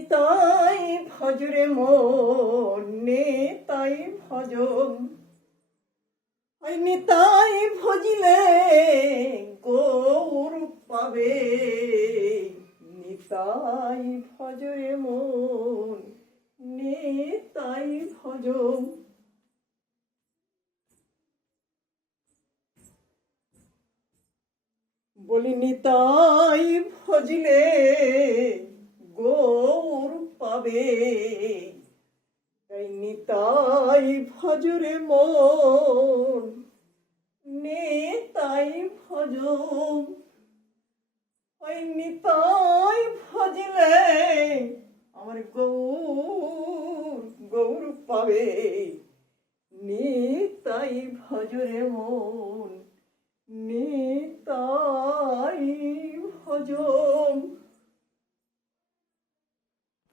নিতাই ভজরে মন নিতাই ভজ নিতাই ভজিলে গৌর পাবে নিতাই ভজরে মন নিতাই ভজ বলি নিতাই ভজিলে গৌর পাবে তাই নিতাই ভজরে মন নিতাই ভজ ওই নিতাই ভজিলে আমার গৌর পাবে নিতাই ভজরে মন নিতাই ভজ